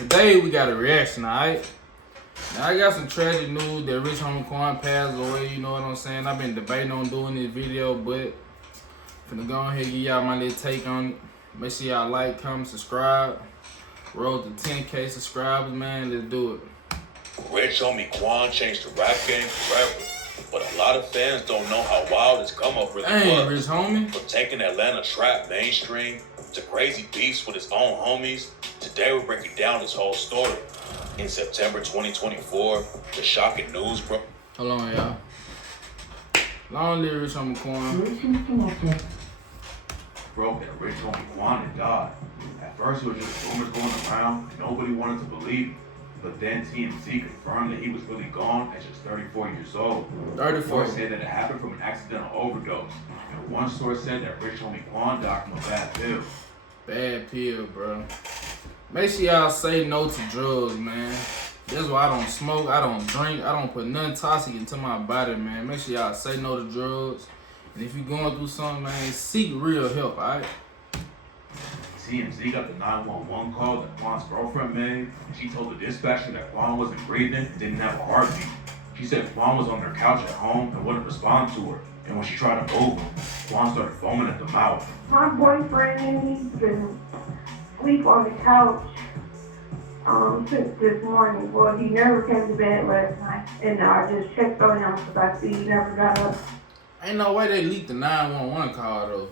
today we got a reaction, alright? Now I got some tragic news that Rich Homie Quan passed away, you know what I'm saying? I've been debating on doing this video, but I'm finna go ahead and give y'all my little take on it. Make sure y'all like, comment, subscribe. Roll to 10K subscribers, man. Let's do it. Rich Homie Quan changed the rap game forever, but a lot of fans don't know how wild his come up really was. Rich Homie. From taking Atlanta trap mainstream to crazy beefs with his own homies, today we're breaking down his whole story. In September 2024, the shocking news broke. Hold on, y'all. Long live Rich Homie Quan. Broke that Rich Homie Quan had died. At first, it was just rumors going around, and nobody wanted to believe it. But then TMZ confirmed that he was really gone at just 34 years old. 34. Source said that it happened from an accidental overdose. And one source said that Rich Homie Quan died from a bad pill. Bad pill, bro. Make sure y'all say no to drugs, man. That's why I don't smoke, I don't drink, I don't put nothing toxic into my body, man. Make sure y'all say no to drugs. And if you're going through something, man, seek real help, alright? TMZ got the 911 call that Quan's girlfriend made, and she told the dispatcher that Quan wasn't breathing and didn't have a heartbeat. She said Quan was on their couch at home and wouldn't respond to her, and when she tried to move him, Quan started foaming at the mouth. My boyfriend and he's been asleep on the couch since this morning. Well, he never came to bed last night, and I just checked on him because I see he never got up. Ain't no way they leaked the 911 call, though.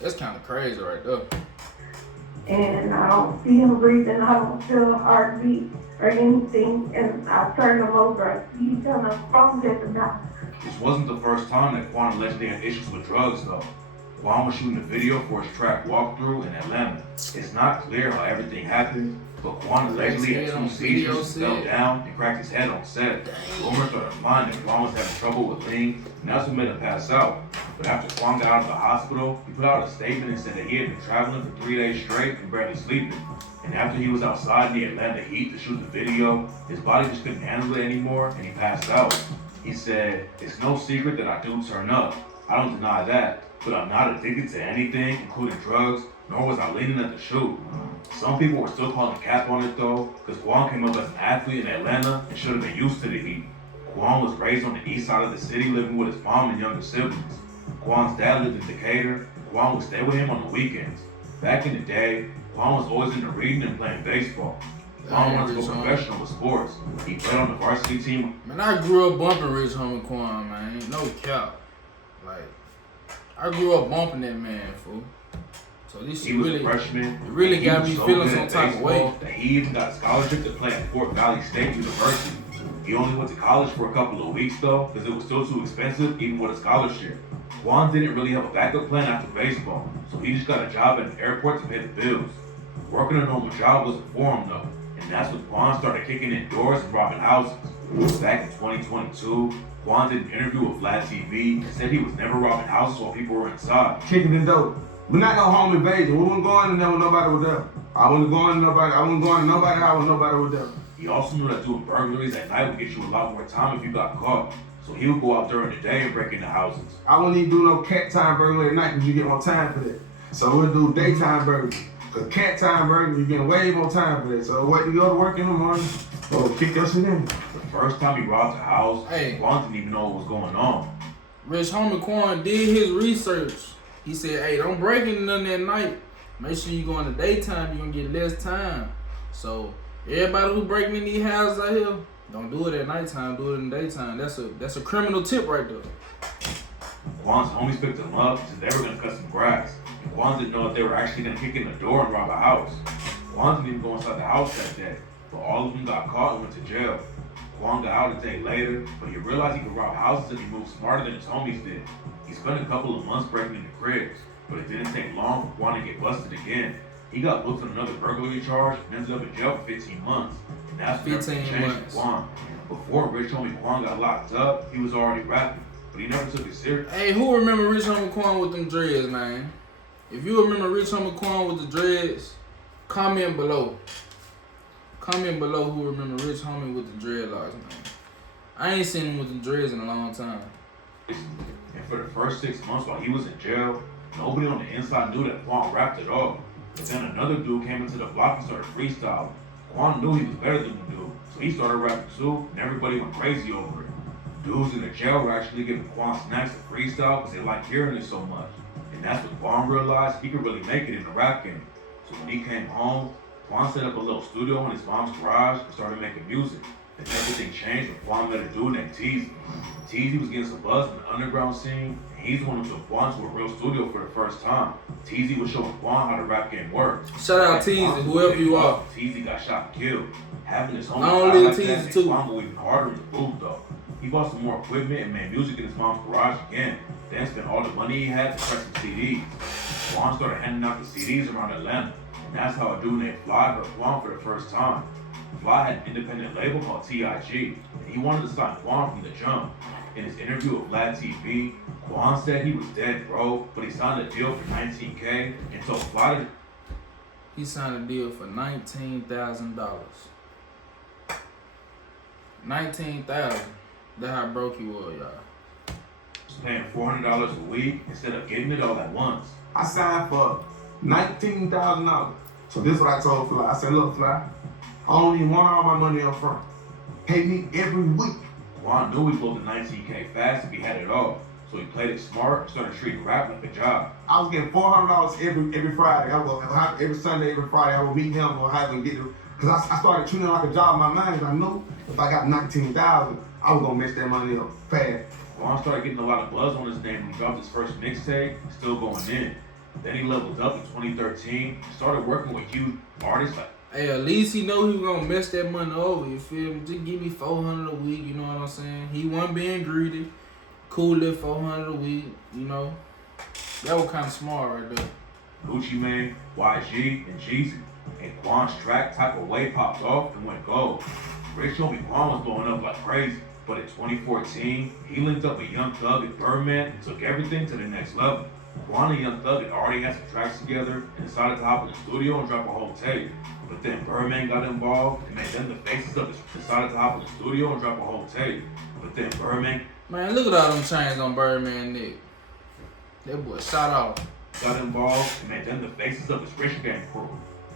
That's kind of crazy right there. And I don't see him breathing. I don't feel a heartbeat or anything. And I turned him over. I see he's on the phone at the mouth. This wasn't the first time that Quan allegedly had issues with drugs, though. Quan was shooting a video for his track walkthrough in Atlanta. It's not clear how everything happened, but Quan allegedly had two seizures, fell down, and cracked his head on set. Rumors started flying that Quan was having trouble with lean, and that's what made him pass out. But after Quan got out of the hospital, he put out a statement and said that he had been traveling for 3 days straight and barely sleeping. And after he was outside in the Atlanta heat to shoot the video, his body just couldn't handle it anymore, and he passed out. He said, "It's no secret that I do turn up. I don't deny that, but I'm not addicted to anything, including drugs, nor was I leaning at the shoot." Some people were still calling cap on it though, because Quan came up as an athlete in Atlanta and should have been used to the heat. Quan was raised on the east side of the city, living with his mom and younger siblings. Quan's dad lived in Decatur, and Quan would stay with him on the weekends. Back in the day, Quan was always into reading and playing baseball. Quan wanted to go professional with sports. He played on the varsity team. Man, I grew up bumping Rich Homie Quan, man. No cap. Like, I grew up bumping that man, fool. So this shit He was really, a freshman. it really got me feeling some type of way. That he even got a scholarship to play at Fort Valley State University. He only went to college for a couple of weeks though, because it was still too expensive, even with a scholarship. Quan didn't really have a backup plan after baseball, so he just got a job at an airport to pay the bills. Working a normal job wasn't for him though, and that's when Quan started kicking in doors and robbing houses. Back in 2022, Quan did an interview with Flat TV and said he was never robbing houses while people were inside. Kicking the door. We're not no home invasion. We wasn't going in there when nobody was there. I wasn't going to nobody. I wasn't going to nobody house when nobody was there. He also knew that doing burglaries at night would get you a lot more time if you got caught. So he would go out during the day and break into houses. I wouldn't even do no cat time burglary at night because you get more time for that. So we'll do daytime burglary. Because cat time burglary, you get way more time for that. So wait to go to work in the morning, or kick your shit in. The first time he robbed a house, Quan didn't even know what was going on. Rich Homie Quan did his research. He said, hey, don't break into nothing at night. Make sure you go in the daytime, you're going to get less time. So everybody who breaking in these houses out here, don't do it at nighttime, do it in the daytime. That's a criminal tip right there. Quan's homies picked him up and said they were going to cut some grass. And Quan didn't know if they were actually going to kick in the door and rob a house. Quan didn't even go inside the house that day, but all of them got caught and went to jail. Quan got out a day later, but he realized he could rob houses and he moved smarter than his homies did. He spent a couple of months breaking into cribs, but it didn't take long for Quan to get busted again. He got booked on another burglary charge and ended up in jail for 15 months. And that's when everything changed for Quan. Before Rich Homie Quan got locked up, he was already rapping, but he never took it serious. Hey, who remember Rich Homie Quan with them dreads, man? If you remember Rich Homie Quan with the dreads, comment below. Comment below who remember Rich Homie with the dreadlocks, man. I ain't seen him with the dreads in a long time. And for the first 6 months while he was in jail, nobody on the inside knew that Quan rapped at all. But then another dude came into the block and started freestyling. Quan knew he was better than the dude, so he started rapping too, and everybody went crazy over it. Dudes in the jail were actually giving Quan snacks to freestyle because they liked hearing it so much. And that's when Quan realized he could really make it in the rap game. So when he came home, Quan set up a little studio in his mom's garage and started making music. And everything changed when Quan met a dude named Teezy. Teezy was getting some buzz in the underground scene, and he's the one who took Quan to a real studio for the first time. Teezy was showing Quan how the rap game works. Shout out Teezy, whoever you are. Teezy got shot and killed. Having his home I don't live like that, Teezy too. Quan go even harder in the booth though. He bought some more equipment and made music in his mom's garage again. Then spent all the money he had to press some CDs. Quan started handing out the CDs around Atlanta, and that's how a dude named Fly heard Quan for the first time. Fly had an independent label called TIG, and he wanted to sign Quan from the jump. In his interview with Vlad TV, Quan said he was dead broke, but he signed a deal for $19K and told Fly to... He signed a deal for $19,000. $19,000. That's how broke he was, y'all. paying $400 a week instead of getting it all at once. I signed for $19,000. So this is what I told Fly. I said, look, Fly, I don't even want all my money up front. Pay me every week. Quan knew he blew the $19K fast if he had it all. So he played it smart and started treating rap like a job. I was getting $400 every Friday. Every Sunday, every Friday, I would meet him or have him get it. Because I started treating it like a job in my mind. I knew if I got $19,000, I was going to mess that money up fast. Quan started getting a lot of buzz on his name when he dropped his first mixtape, still going in. Then he leveled up in 2013, started working with huge artists like... Hey, at least he know he was gonna mess that money over, you feel me? Just give me $400 a week, you know what I'm saying? He wasn't being greedy. Cool at $400 a week, you know? That was kind of smart right there. Gucci Mane, YG, and Jeezy. And Quan's track Type of Way popped off and went gold. Rich told me Quan was blowing up like crazy. But in 2014, he linked up with Young Thug and Birdman and took everything to the next level. Quan and Young Thug had already had some tracks together and decided to hop in the studio and drop a whole tape. But then Birdman got involved and made them the faces of the decided to hop in the studio and drop a whole tape. But then Birdman... Man, look at all them chains on Birdman neck. That boy shot off. Got involved and made them the faces of his Rich Gang crew.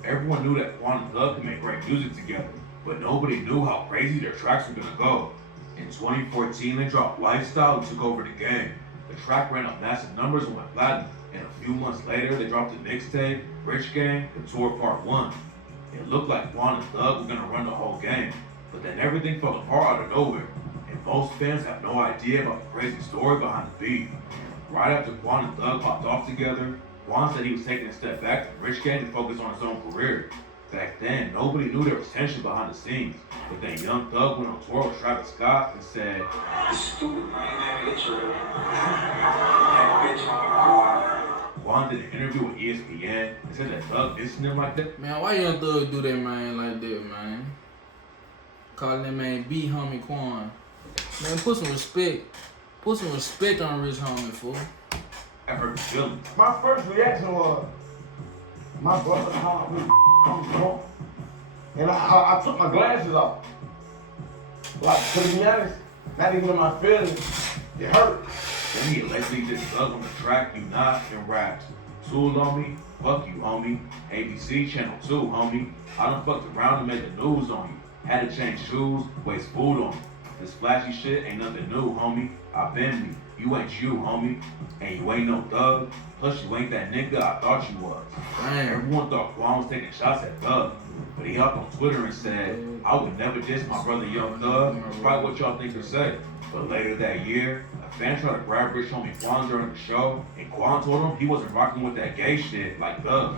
Everyone knew that Quan and Thug could make great music together, but nobody knew how crazy their tracks were gonna go. In 2014, they dropped Lifestyle and took over the game. The track ran up massive numbers and went platinum. And a few months later, they dropped the mixtape, Rich Gang, The Tour Part 1. It looked like Quan and Thug were gonna run the whole game, but then everything fell apart out of nowhere. And most fans have no idea about the crazy story behind the beef. Right after Quan and Thug popped off together, Quan said he was taking a step back from Rich Gang to focus on his own career. Back then, nobody knew there was tension behind the scenes. But then Young Thug went on tour with Travis Scott and said, "Stupid man, that bitch Quan did an interview with ESPN and said that Thug dissing him like that. Man, why Young Thug do that, man, like that, man? Calling that man B homie Quan. Man, put some respect. Put some respect on Rich Homie, fool. I hurt his feelings. My first reaction was, my brother called me, I'm drunk. And I took my glasses off. Like, to be honest, not even in my feelings, it hurt. Then he allegedly did Thug on the track You Not and raps. Tool on me, fuck you, homie. ABC Channel 2, homie. I done fucked around and made the news on you. Had to change shoes, waste food on me. This flashy shit ain't nothing new, homie. I been me. You ain't you, homie. And you ain't no thug. Plus you ain't that nigga I thought you was. Damn. Everyone thought Quan was taking shots at Thug. But he hopped on Twitter and said, I would never diss my brother Young Thug, despite what y'all think or say. But later that year, a fan tried to grab Rich Homie Quan during the show, and Quan told him he wasn't rocking with that gay shit like Thug.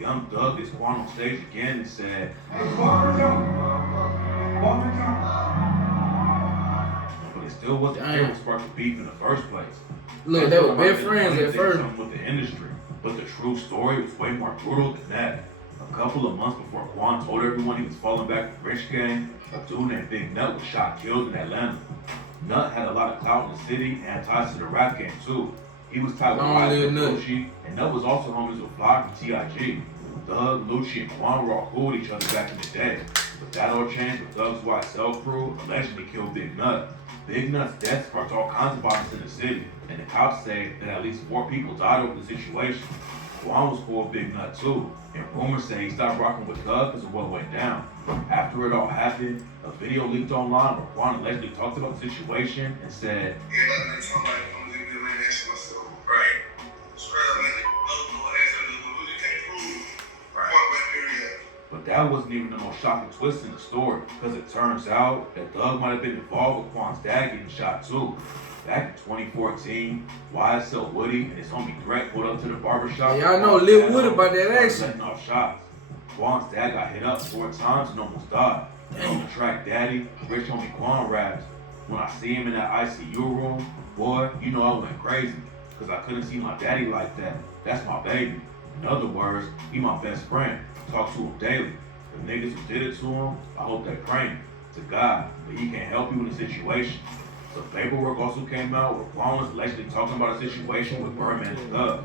Young Thug dissed Quan on stage again and said, but it still wasn't clear what sparked the beef in the first place. Look, they were best friends at first. With the industry, but the true story was way more brutal than that. A couple of months before Quan told everyone he was falling back with Rich Gang, a dude named Big Nut was shot and killed in Atlanta. Nut had a lot of clout in the city and had ties to the rap game too. He was tied with Lucci, and Nut was also homies with Fly from TIG. Thug, Lucci, and Quan were all cool with each other back in the day. But that all changed when Thug's YSL crew allegedly killed Big Nut. Big Nut's death sparked all kinds of violence in the city, and the cops say that at least 4 people died over the situation. Quan was for Big Nut too, and rumors say he stopped rocking with Thug because of what went down. After it all happened, a video leaked online where Quan allegedly talked about the situation and said, but that wasn't even the most shocking twist in the story, because it turns out that Thug might have been involved with Quan's dad getting shot too. Back in 2014, YSL Woody and his homie Threat pulled up to the barbershop. Yeah, y'all know Lil Woody about that action. Letting off shots. Quan's dad got hit up 4 times and almost died. On the track Daddy, rich homie Quan raps, when I see him in that ICU room, boy, you know I went crazy, because I couldn't see my daddy like that. That's my baby. In other words, he my best friend. Talk to him daily. The niggas who did it to him, I hope they praying to God, but he can't help you in the situation. The paperwork also came out where Quan was allegedly talking about a situation with Birdman and Thug.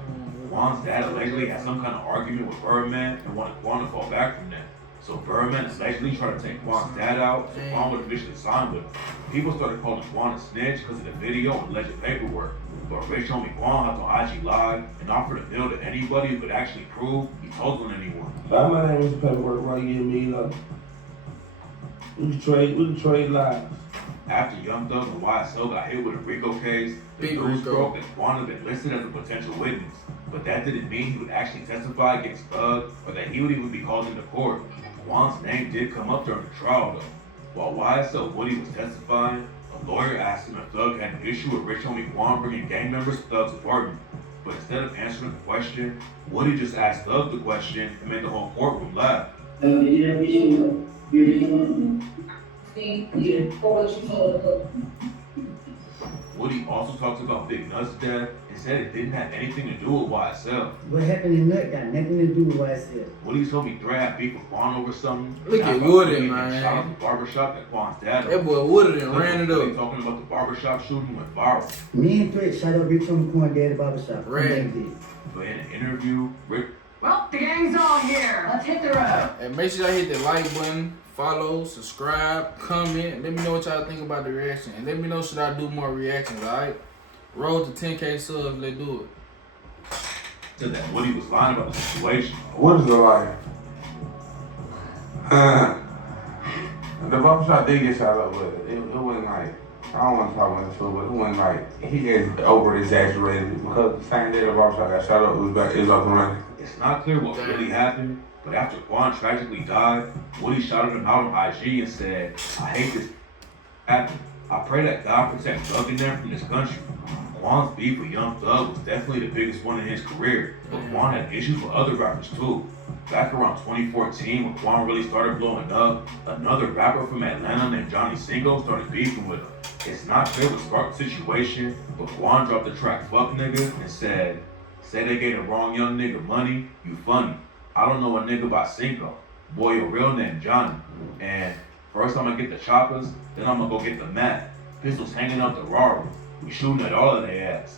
Quan's dad allegedly had some kind of argument with Birdman and wanted Quan to fall back from that. So Birdman allegedly tried to take Quan's dad out, so Quan would eventually sign with him. People started calling Quan a snitch because of the video and alleged paperwork. But rich homie Quan hopped on IG Live and offered a deal to anybody who could actually prove he told on anyone. Buy my name is paperwork right here, $1 million. We can trade lives. After Young Thug and YSL got hit with a RICO case, the Big news Rico. broke that Quan had been listed as a potential witness. But that didn't mean he would actually testify against Thug or that he would even be called into court. Quan's name did come up during the trial though. While YSL Woody was testifying, a lawyer asked him if Thug had an issue with rich homie Quan bringing gang members to Thug's apartment. But instead of answering the question, Woody just asked Thug the question and made the whole courtroom laugh. Woody also talked about Big Nut's death and said it didn't have anything to do with YSL. What happened in Nut got nothing to do with YSL. Woody told me Threat had beef with Quan over something. Look And at I thought Woody, Woody man. had shot up the barbershop that Quan's dad That owned. boy Woody done ran it They up. talking about the barbershop shooting went viral. Me and Threat shot up Rich on the Quan Daddy Barbershop. Right. But in an interview, Rick Well, the gang's on here. Let's hit the road. And make sure y'all hit the like button, follow, subscribe, comment. Let me know what y'all think about the reaction. And let me know should I do more reactions, alright? Roll to 10K subs, let's do it. said that Woody was lying about the situation. What is the lie? The barbershop did get shot up, but it wasn't like, I don't want to talk about this, but it wasn't like, he is over exaggerated because the same day the barbershop got shot up, it was up and running. It's not clear what really happened, but after Quan tragically died, Woody shouted him out on IG and said, I hate this happen. I pray that God protect Thug and them from this country. Quan's beef with Young Thug was definitely the biggest one in his career, but Quan had issues with other rappers too. Back around 2014, when Quan really started blowing up, another rapper from Atlanta named Johnny Singo started beefing with him. It's not clear what sparked the situation, but Quan dropped the track Fuck Nigga and said, say they gave a wrong young nigga money, you funny. I don't know a nigga by Cinco. Boy, your real name Johnny. And first I'm gonna get the choppers, then I'm gonna go get the mat. Pistols hanging up the Rari. We shooting at all of their ass.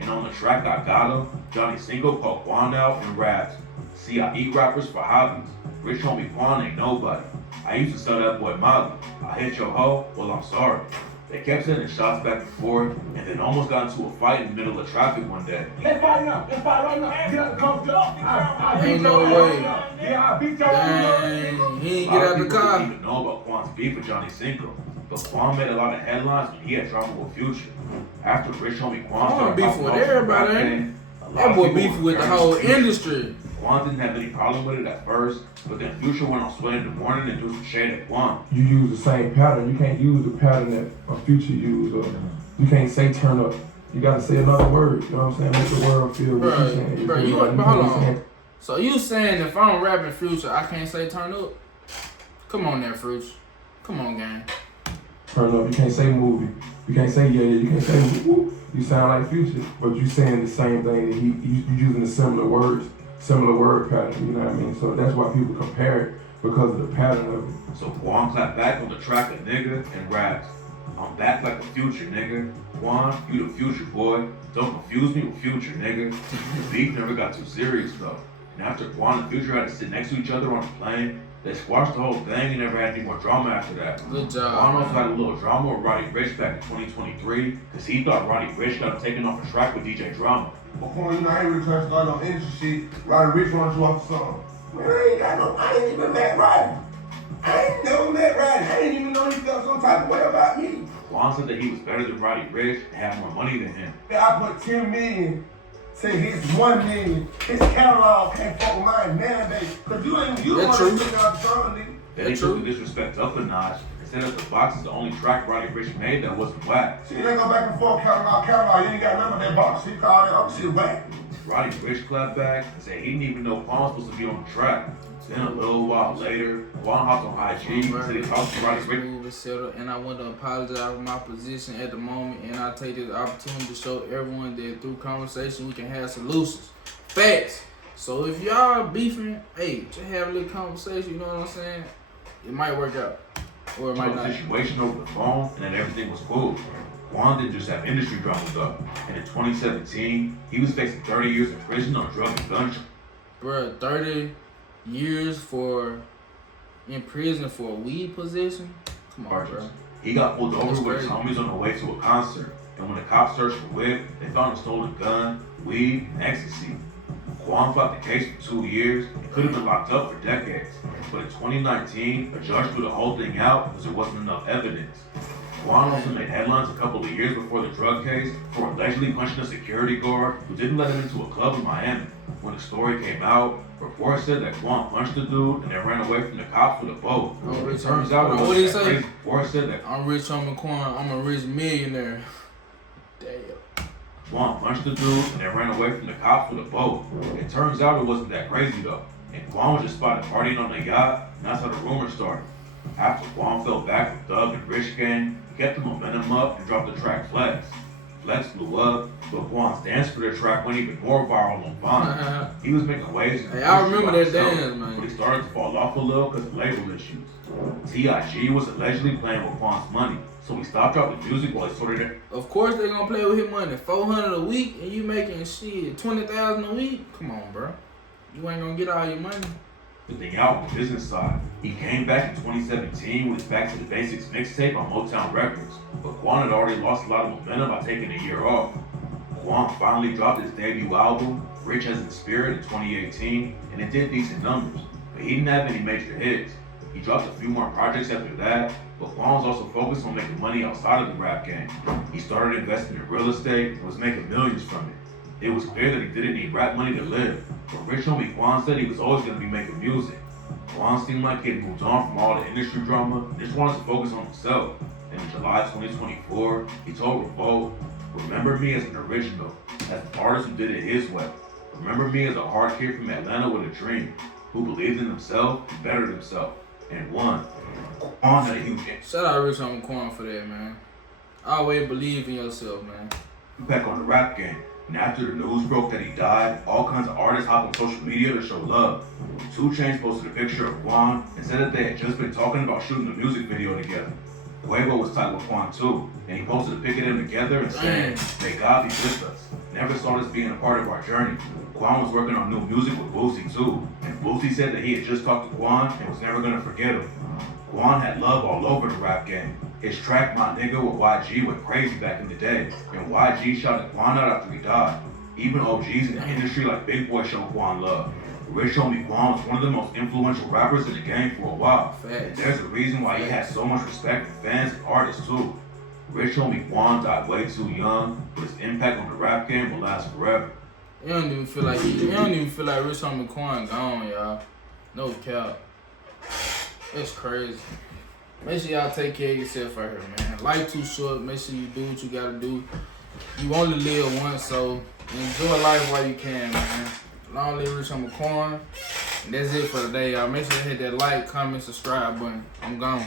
And on the track I Got Him, Johnny Cinco called Quan out and raps. See, I eat rappers for hobbies. Rich homie Quan ain't nobody. I used to sell that boy Molly. I hit your hoe, well I'm sorry. They kept sending shots back and forth, and then almost got into a fight in the middle of traffic one day. Let's fight now. Let's fight right now. Get up, come up. I Ain't beat no your way. ass. Yeah, I beat your Dang, he ain't A get lot out of the people car. didn't even know about Quan's beef with Johnny Cinco, but Quan made a lot of headlines when he had drama with Future. After Rich homie Quan Quan started beef popping with off in the everybody, rap ain't game, a lot That of boy people beefing were with the turning whole to Future. industry. Quan didn't have any problem with it at first, but then Future went on Sweat in the Morning and threw some shade at Quan. You use the same pattern. You can't use the pattern that a Future used. Or you can't say turn up. You gotta say another word. You know what I'm saying? Make the world feel what you're saying. Bro, hold on. So you saying if I'm rapping Future, I can't say turn up? Come on there, Future. Come on, gang. Turn up. You can't say movie. You can't say yeah. You can't say whoop. You sound like Future, but you saying the same thing. That you using the similar words, similar word pattern. You know what I mean? So that's why people compare it because of the pattern of it. So Quan clapped back on the track a nigga and raps, I'm back like the Future, nigga. Quan, you the Future, boy. Don't confuse me with Future, nigga. The beef never got too serious, though. And after Quan and Future had to sit next to each other on a plane, They squashed the whole thing and never had any more drama after that. Good job. Quan also had a little drama with Roddy Ricch back in 2023 because he thought Roddy Ricch got him taken off a track with DJ Drama. But Quan, you know, I ain't really trying to start no industry shit. Roddy Ricch wanted you off the song. Man, I ain't even met Roddy. I ain't never met Roddy. I didn't even know he felt some type of way about me. Quan said that he was better than Roddy Ricch and had more money than him. I put 10 million to his 1 million. His catalog can't fuck with mine nowadays. Cause you want to stick out the song, nigga. Then he took the disrespect up a notch and said that the box is the only track Roddy Ricch made that wasn't whack. See, they go back and forth catalog. You ain't got none of that box. He called that other shit whack. Roddy Ricch clapped back and said he didn't even know Quan was supposed to be on the track. Then a little while later, Quan hopped on IG and said he talked to Roddy Ricch. And I want to apologize for my position at the moment, and I take this opportunity to show everyone that through conversation we can have solutions. Facts. So if y'all be hey, just have a little conversation, you know what I'm saying? It might work out. Or it might not. Situation over the phone and then everything was cool. Quan didn't just have industry drama though. And in 2017, he was facing 30 years in prison on drug and gun charges. Bruh, 30 years in prison for a weed possession? Come on, bro. He got pulled over with his homies on the way to a concert. And when the cops searched the whip, they found a stolen gun, weed, and ecstasy. Quan fought the case for 2 years and could have been locked up for decades. But in 2019, a judge threw the whole thing out because there wasn't enough evidence. Quan also made headlines a couple of years before the drug case for allegedly punching a security guard who didn't let him into a club in Miami. When the story came out, reports said that Quan punched the dude and then ran away from the cops with a boat. It turns out it was that crazy. Reports said that I'm rich, I'm a Quan, I'm a rich millionaire. Damn. Quan punched the dude and then ran away from the cops with a boat. It turns out it wasn't that crazy though. And Quan was just spotted partying on the yacht, and that's how the rumors started. After Quan fell back with Thug and Rich Gang, he kept the momentum up and dropped the track Flex. Flex blew up, but Quan's dance for the track went even more viral on Vine. He was making waves. Hey, I remember that dance, man. But he started to fall off a little because of label issues. T.I.G. was allegedly playing with Quan's money, so he stopped dropping music while he sorted it. Of course they gonna play with his money. $400 a week and you making shit $20,000 a week? Come on, bro. You ain't gonna get all your money. The thing out on the business side, he came back in 2017 with his Back to the Basics mixtape on Motown Records, but Quan had already lost a lot of momentum by taking a year off. Quan finally dropped his debut album, Rich as in Spirit, in 2018, and it did decent numbers, but he didn't have any major hits. He dropped a few more projects after that, but Quan was also focused on making money outside of the rap game. He started investing in real estate and was making millions from it. It was clear that he didn't need rap money to live, but Rich homie Quan said he was always going to be making music. Quan seemed like he had moved on from all the industry drama and just wanted to focus on himself. And in July 2024, he told Revolt, "Remember me as an original, as an artist who did it his way. Remember me as a hard kid from Atlanta with a dream, who believed in himself and bettered himself, and won." Quan had a huge impact. Shout out Rich Homie Quan for that, man. Always believe in yourself, man. Back on the rap game. And after the news broke that he died, all kinds of artists hopped on social media to show love. 2 Chainz posted a picture of Quan and said that they had just been talking about shooting a music video together. Quavo was tight with Quan too, and he posted a pic of them together and said, "May God be with us. Never saw this being a part of our journey." Quan was working on new music with Boosie too, and Boosie said that he had just talked to Quan and was never gonna forget him. Quan had love all over the rap game. His track My Nigga with YG went crazy back in the day, and YG shouted Quan out after he died. Even OGs in the industry like Big Boy showed Quan love. Rich homie Quan was one of the most influential rappers in the game for a while. And there's a reason why he has so much respect from fans and artists too. Rich homie Quan died way too young, but his impact on the rap game will last forever. You don't even feel like Rich Homie Quan gone, y'all. No cap. It's crazy. Make sure y'all take care of yourself out here, man. Life too short. Make sure you do what you gotta do. You only live once, so enjoy life while you can, man. Long live Rich Homie Quan. And that's it for today, y'all. Make sure you hit that like, comment, subscribe button. I'm gone.